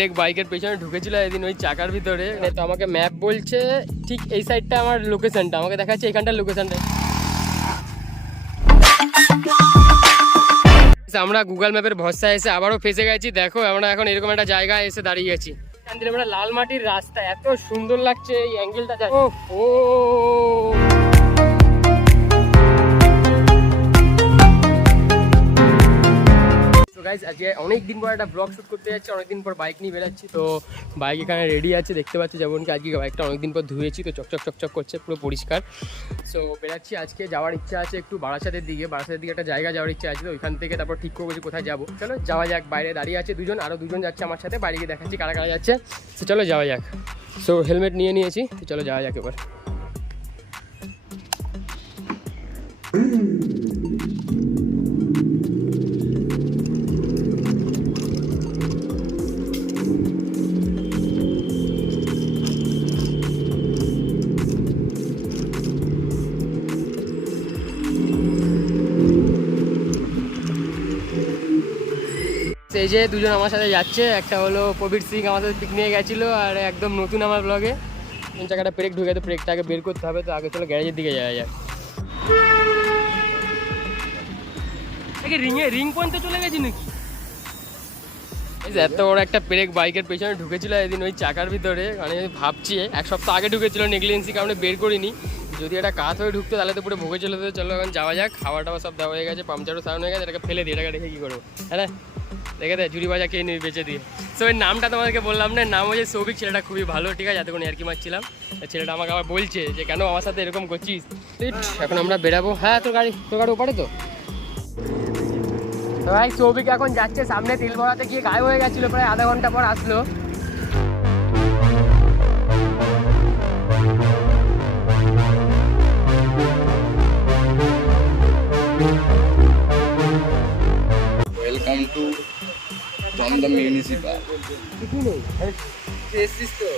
পেরেক বাইকের পেছনে ঢুকেছিল এদিন ওই চাকার ভিতরে। তো আমাকে ম্যাপ বলছে ঠিক এই সাইডটা আমার লোকেশনটা, আমাকে দেখাচ্ছে এখানটার লোকেশনটা। আমরা গুগল ম্যাপের ভরসায় এসে আবারও ফেসে গেছি। দেখো আমরা এখন এরকম একটা জায়গায় এসে দাঁড়িয়ে গেছি। আমরা লাল মাটির রাস্তা, এত সুন্দর লাগছে এই অ্যাঙ্গেলটা। ও গাইস, আজকে অনেকদিন পর একটা ব্লগ শুট করতে যাচ্ছি, অনেকদিন পর বাইক নিয়ে বেরোচ্ছি। তো বাইক এখানে রেডি আছে, দেখতে পাচ্ছি। যেমন কি আজকে বাইকটা অনেকদিন পর ধুয়েছি, তো চকচক চকচক করছে, পুরো পরিষ্কার। সো বেরাচ্ছি। আজকে যাওয়ার ইচ্ছা আছে একটু বারাসাতের দিকে একটা জায়গা যাওয়ার ইচ্ছা আছে। তো ওইখান থেকে তারপর ঠিক করবো যে কোথায় যাবো। চলো যাওয়া যাক। বাইরে দাঁড়িয়ে আছে দুজন, আরও দুজন যাচ্ছে আমার সাথে। বাইরে গিয়ে দেখাচ্ছি কারা কারা যাচ্ছে। তো চলো যাওয়া যাক। সো হেলমেট নিয়ে নিয়েছি, তো চলো যাওয়া যাক এবার। এই যে দুজন আমার সাথে যাচ্ছে, একটা হলো প্রবীর সিং, আমার সাথে পিকনিকে গেছিলো, আর একদম নতুন আমার ব্লগে। কোন জায়গাটা ব্রেক ঢুকে, তো ব্রেকটা আগে বের করতে হবে। তো আগে চলো গ্যারেজের দিকে যাওয়া যাক। রিং পয়েন্টে চলে গেছি নাকি? এত বড় একটা ব্রেক বাইকের পেছনে ঢুকেছিল এদিন ওই চাকার ভিতরে। মানে ভাবছি এক সপ্তাহ আগে ঢুকেছিল, নেগলিজেন্সি কারণে বের করিনি। যদি এটা কাত হয়ে ঢুকতো তাহলে তো পুরো ভুগে চলে যেত। চলো এখন যাওয়া যাক। খাওয়া টাওয়া সব দেওয়া হয়ে গেছে, পাংচারও সাউন্ড হয়ে গেছে। এটাকে ফেলে দিই, এটাকে রেখে কী করবো? হ্যাঁ দেখে দেয় ঝুড়ি বাজা খেয়ে নিবি বেঁচে দিয়ে। সো এর নামটা তোমাদেরকে বললাম না, নাম হচ্ছে সৌভিক। ছেলেটা খুবই ভালো, ঠিক আছে? এতক্ষণ ইয়ার্কি মারছিলাম। ছেলেটা আমাকে আবার বলছে যে কেন আমার সাথে এরকম করছিস। এখন আমরা বেরাবো। হ্যাঁ, তোর গাড়ি ওপারে তো। তো ভাই সৌভিক এখন যাচ্ছে সামনে তেল ভরাতে, গিয়ে গায়েব হয়ে গেছিলো, প্রায় আধা ঘন্টা পর আসলো। Welcome to Dum Dum municipal. এসছিস তো,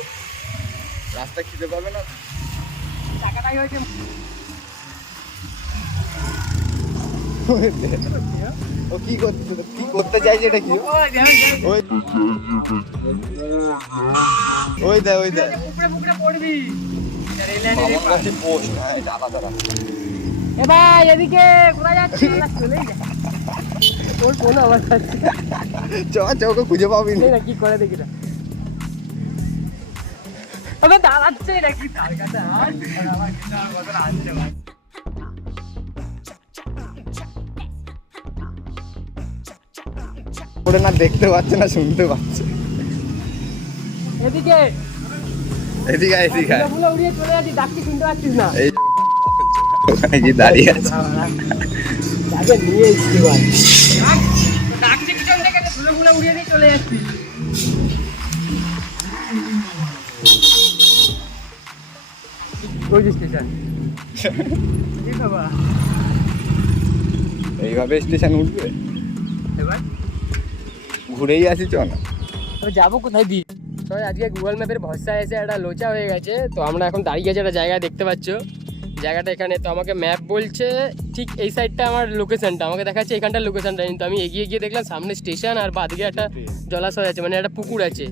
রাস্তা খিদে পাবে না। টাকাটাই হয়েছে। ও কি করছে, কি করতে চাইছে এটা কি? ওই দে পুকুরে পড়বি। আমার কাছে পোস্ট, হ্যাঁ এটা আলাদা রাস্তা। এ ভাই এদিকে কোথায় যাচ্ছিস? চলেই যা, তোর ফোন আবার যাচ্ছে। ওকে খুঁজে পাবি না। কি করে দেখি না, আবে দাঁড়াচ্ছে নাকি তার কাছে? আনছে ভাই। ওরে না দেখতে পাচ্ছে না, শুনতে পাচ্ছে। এদিকে এদিকে উড়িয়ে চলে যাচ্ছি, ডাকছি শুনতে পাচ্ছিস না? এই ওখানে গিয়ে দাঁড়িয়ে আছে। তাকে নিয়ে এসছি ভাই, ডাকছি পিছন থেকে, ধুলো উড়িয়ে দিয়ে চলে যাচ্ছি। ওই স্টেশন এইভাবে স্টেশন উঠবে, এবার ঘুরেই আসি চ না। যাবো কোথায় দিয়ে? তবে আজকে গুগল ম্যাপের ভরসায় এসে একটা লোচা হয়ে গেছে। তো আমরা এখন দাঁড়িয়ে গেছি একটা জায়গায়, দেখতে পাচ্ছ জায়গাটা এখানে। তো আমাকে ম্যাপ বলছে ঠিক এই সাইডটা আমার লোকেশনটা, আমাকে দেখাচ্ছে এখানটার লোকেশনটা। কিন্তু আমি এগিয়ে গিয়ে দেখলাম সামনে স্টেশন, আর বাদিকে একটা জলাশয় আছে, মানে একটা পুকুর আছে।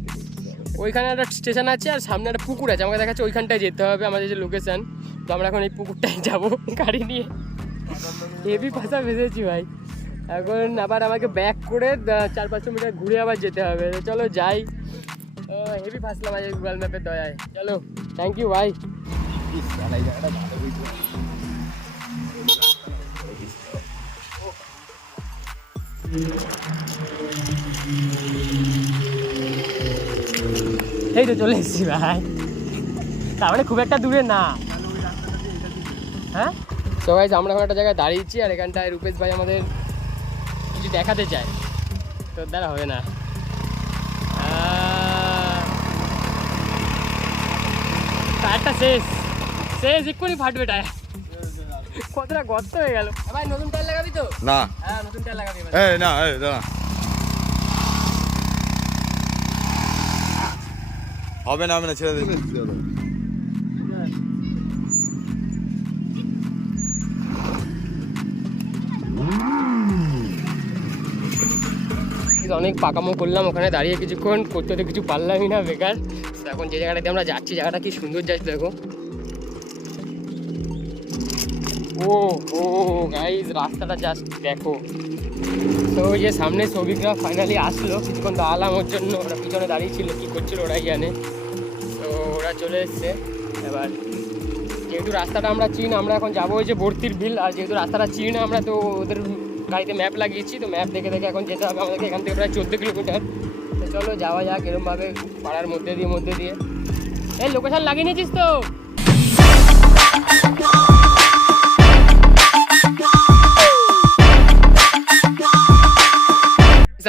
ওইখানে একটা স্টেশন আছে আর সামনে একটা পুকুর আছে, আমাকে দেখাচ্ছে ওইখানটায় যেতে হবে আমাদের যে লোকেশন। তো আমরা এখন এই পুকুরটায় যাবো গাড়ি নিয়ে। হেভি ভাষা ভেসেছি ভাই। এখন আবার আমাকে ব্যাক করে 400-500 মিটার ঘুরে আবার যেতে হবে। চলো যাই। হেভি ফাঁসলাম আজ গুগল ম্যাপের দয়ায়। চলো, থ্যাংক ইউ ভাই। এই তো চলে এসেছি ভাই, তারপরে খুব একটা দূরে না। হ্যাঁ তো গাইস, আমরা এখন একটা জায়গায় দাঁড়িয়েছি, আর এখানটায় রূপেশ ভাই আমাদের কিছু দেখাতে চায়। তো দ্বারা হবে না, টায়ারটা শেষ এক্ষুনি ফাটবে টায়ার। কতটা গর্ত হয়ে গেল ভাই। নতুন টায়ার লাগাবি তো? না, হ্যাঁ নতুন টায়ার লাগাবি। না হবে না ছেড়ে দে। অনেক পাকামো করলাম ওখানে দাঁড়িয়ে কিছুক্ষণ, করতে তো কিছু পারলামই না, বেকার। তো এখন যে জায়গাটাতে আমরা যাচ্ছি জায়গাটা কি সুন্দর যাচ্ছে দেখো। ও ও গাইস রাস্তাটা জাস্ট দেখো। তো ওই যে সামনে সৌভিকরা ফাইনালি আসলো, কিছুক্ষণ দাঁড়ালাম ওর জন্য, ওরা পিছনে দাঁড়িয়ে ছিল, কী করছিল ওরাই জানে। তো ওরা চলে এসছে। এবার যেহেতু রাস্তাটা আমরা চিনি, আমরা এখন যাবো ওই যে বর্তির বিল, আর যেহেতু রাস্তাটা চিনি না আমরা, তো ওদের গাড়িতে ম্যাপ লাগিয়েছি, তো ম্যাপ দেখে দেখে এখন যেতে হবে আমাদেরকে এখান থেকে প্রায় 14 কিলোমিটার। তো চলো যাওয়া যাক এরকমভাবে পাড়ার মধ্যে দিয়ে। এই লোকেশন লাগিয়ে নিয়েছিস তো?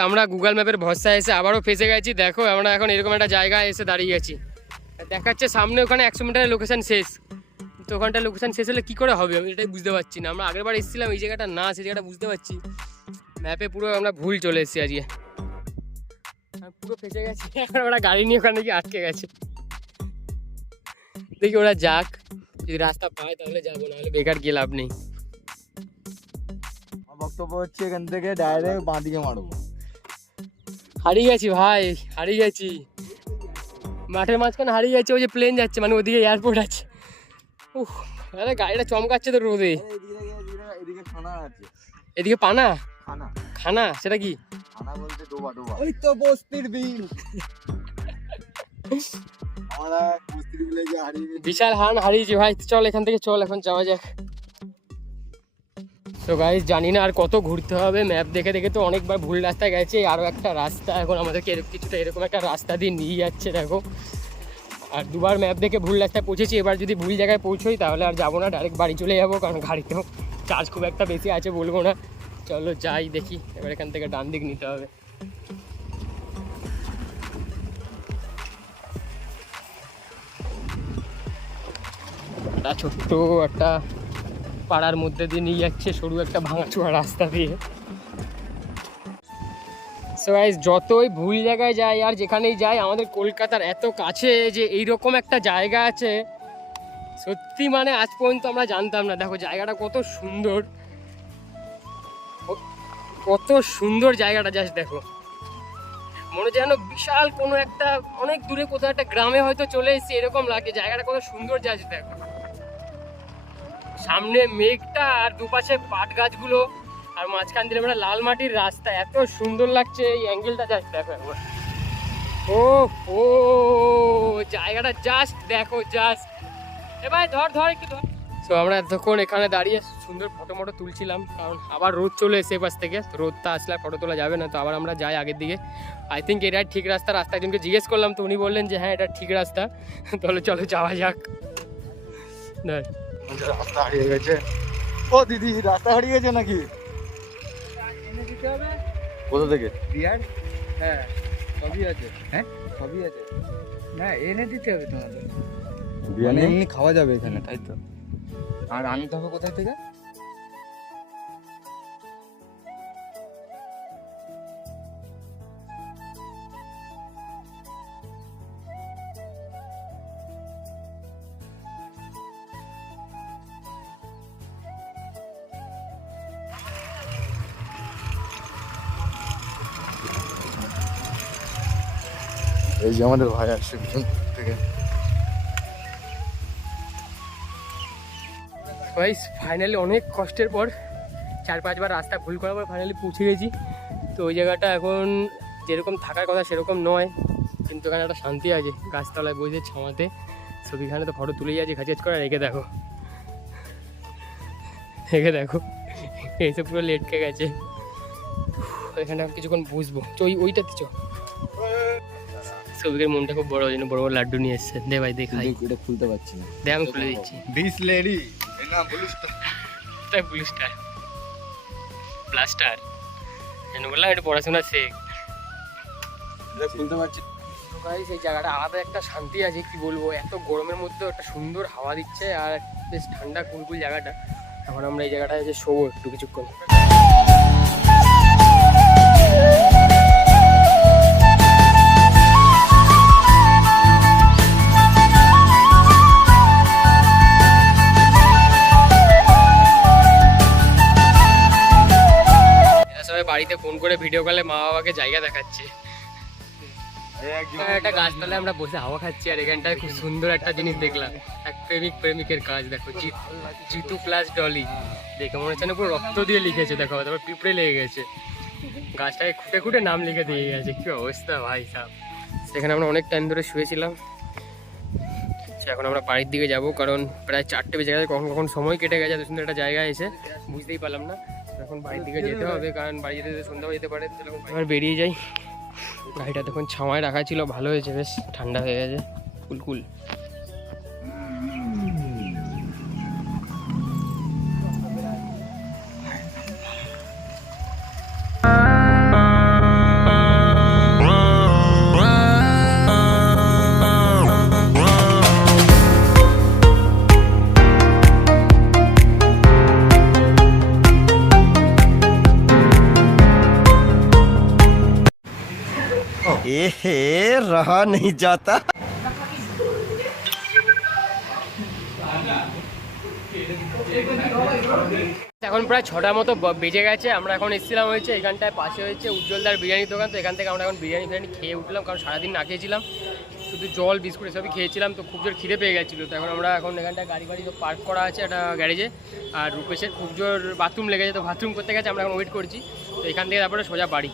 আমরা গুগল ম্যাপের ভরসায় এসে আবারও ফেসে গেছি। দেখো আমরা এখন এরকম একটা জায়গায় এসে দাঁড়িয়ে গেছি, দেখাচ্ছে সামনে ওখানে 100 মিটারের লোকেশন শেষ। তো ওখানটা লোকেশন শেষ হলে কী করে হবে আমি এটাই বুঝতে পারছি না। আমরা আগেরবার এসেছিলাম এই জায়গাটা না, সেই জায়গাটা বুঝতে পারছি, ম্যাপে পুরো আমরা ভুল চলে এসেছি আজকে, পুরো ফেসে গেছি। এখন ওরা গাড়ি নিয়ে ওখানে গিয়ে আটকে গেছে, দেখি ওরা যাক, যদি রাস্তা পায় তাহলে যাবো, নাহলে বেকার গিয়ে লাভ নেই। বক্তব্য হচ্ছে এখান থেকে ডাইরেক্ট বাঁ দিকে মারবো। হারিয়ে গেছি ভাই, হারিয়ে গেছি, মাঠের মাঝখানে হারিয়ে গেছে। ওই যে প্লেন যাচ্ছে, মানে ওদিকে এয়ারপোর্ট আছে। উহ আরে গাড়িটা চমকাচ্ছে তো রোদে। এদিকে খানা আছে, এদিকে পানা খানা খানা, সেটা কি? খানা বলতে ডোবা, ওই তো বস্তির বিল। আমরা বস্তির বিলে গিয়ে হারিয়ে গেছি, বিশাল হারিয়েছি ভাই। চল এখান থেকে চল, এখন যাওয়া যাক। তো গাইস জানি না আর কত ঘুরতে হবে, ম্যাপ দেখে দেখে তো অনেকবার ভুল রাস্তায় গেছে। আরও একটা রাস্তা এখন আমাদেরকে কিছুটা এরকম একটা রাস্তা দিয়ে নিয়ে যাচ্ছে দেখো। আর দুবার ম্যাপ দেখে ভুল রাস্তায় পৌঁছেছি, এবার যদি ভুল জায়গায় পৌঁছোই তাহলে আর যাবো না, ডাইরেক্ট বাড়ি চলে যাবো, কারণ গাড়িতেও চার্জ খুব একটা বেশি আছে বলবো না। চলো যাই দেখি, এবার এখান থেকে ডান দিক নিতে হবে। একটা ছোট্ট একটা পাড়ার মধ্যে দিয়ে নিয়ে যাচ্ছে, সরু একটা ভাঙাচোরা রাস্তা দিয়ে। সো গাইস যতই ভুল জায়গায় যাই আর যেখানেই যাই, আমাদের কলকাতার এত কাছে যে এইরকম একটা জায়গা আছে, সত্যি মানে আজ পর্যন্ত আমরা জানতাম না। দেখো জায়গাটা কত সুন্দর, কত সুন্দর জায়গাটা, জাস্ট দেখো। মনে হচ্ছে যেন বিশাল কোনো একটা অনেক দূরে কোথাও একটা গ্রামে হয়তো চলে এসেছি, এরকম লাগে। জায়গাটা কত সুন্দর, জাস্ট দেখো। সামনে মেঘটা আর দুপাশে পাট গাছগুলো, আর মাঝখান দিয়ে আমরা লাল মাটির রাস্তা, এত সুন্দর লাগছে এই অ্যাঙ্গেলটা, জাস্ট দেখো একবার। ও ও জায়গাটা জাস্ট দেখো, জাস্ট। এবার ধর একটু ধর। তো আমরা এতক্ষণ এখানে দাঁড়িয়ে সুন্দর ফটো তুলছিলাম, কারণ আবার রোদ চলে এসে পাশ থেকে, রোদটা আসলে ফটো তোলা যাবে না। তো আবার আমরা যাই আগের দিকে। আই থিঙ্ক এটা ঠিক রাস্তা। একজনকে জিজ্ঞেস করলাম, তো উনি বললেন যে হ্যাঁ এটা ঠিক রাস্তা। তাহলে চলো যাওয়া যাক। রাস্তা হারিয়ে গেছে। ও দিদি রাস্তা হারিয়ে গেছে নাকি? কোথা থেকে? বিহার। হ্যাঁ সবই আছে। হ্যাঁ সবই আছে, না এনে দিতে হবে তোমাদের। বিরিয়ানি এমনি খাওয়া যাবে এখানে, তাই তো? আর আনতে হবে কোথায় থেকে? এই যে আমাদের ভাই আসছে পিছন থেকে। গাইস ফাইনালি অনেক কষ্টের পর 4-5 বার রাস্তা ভুল করার পর ফাইনালি পৌঁছে গেছি। তো ওই জায়গাটা এখন যেরকম থাকার কথা সেরকম নয়, কিন্তু এখানে একটা শান্তি আছে, গাছতলায় বসে ছামাতে। ছবিখানে তো ফটো তুলে যাচ্ছি খাঁচাজ করে। রেখে দেখো এইসব পুরো লেটকে গেছে। এখানে আমি কিছুক্ষণ বুঝবো। ওইটাতে চ। ছবিকের মনটা খুব বড়, ওই জন্য বড় বড় লাড্ডু নিয়ে এসছে। দে ভাই দেখাই। এটা খুলতে পারছি না। দে আমি খুলে দিচ্ছি। দিস লেডি না ব্লু স্টার ব্লাস্টার যেন বললাম, একটু পড়াশোনা শেখ। এটা খুলতে পারছি। গাইস এই জায়গাটা আলাদা একটা শান্তি আছে, কি বলবো। এত গরমের মধ্যেও একটা সুন্দর হাওয়া দিচ্ছে, আর বেশ ঠান্ডা কুলকুল জায়গাটা। এখন আমরা এই জায়গাটায় এসে শোবো একটু কিছুক্ষণ। আমাদের বাড়িতে ফোন করে ভিডিও কলে মা বাবাকে জায়গা দেখাচ্ছে। একটা গাছতলায় আমরা বসে হাওয়া খাচ্ছি আর এখানটায় খুব সুন্দর একটা জিনিস দেখলাম, এক প্রেমিকের কাজ। দেখো জিতু প্লাস ডলি, দেখে মনে হচ্ছে না পুরো রক্ত দিয়ে লিখেছে। দেখো তারপর পিঁপড়ে লেগে গেছে, গাছটাকে খুঁটে খুঁটে নাম লিখে দিয়ে গেছে। কি অবস্থা ভাই সাহেব। সেখানে আমরা অনেক টাইম ধরে শুয়েছিলাম। এখন আমরা বাড়ির দিকে যাব, কারণ প্রায় 4টে বেজে গেছে। কখন কখন সময় কেটে গেছে, এত সুন্দর একটা জায়গায় এসে বুঝতেই পারলাম না। এখন বাড়ির দিকে যেতে হবে, কারণ বাড়ি যেতে যেতে সন্ধ্যা হয়ে যেতে পারে। এবার বেরিয়ে যাই। গাড়িটা তখন ছাওয়ায় রাখা ছিল, ভালো হয়েছে, বেশ ঠান্ডা হয়ে গেছে, কুলকুল। रहा नहीं जाता। এখন প্রায় 6টার মতো বেজে গেছে। আমরা এখন এসেছিলাম হয়েছে এখানটায়, পাশে হয়েছে উজ্জ্বলদার বিরিয়ানির দোকান। তো এখান থেকে আমরা এখন বিরিয়ানি খেয়ে উঠলাম, কারণ সারাদিন না খেয়েছিলাম, শুধু জল বিস্কুট এসবই খেয়েছিলাম। তো খুব জোর খিদে পেয়ে গেছিলো। তো এখন এখানটায় গাড়ি তো পার্ক করা আছে একটা গ্যারেজে। আর রূপেশের খুব জোর বাথরুম লেগেছে, তো বাথরুম করতে গেছে, আমরা এখন ওয়েট করছি। তো এখান থেকে তারপরে সোজা বাড়ি।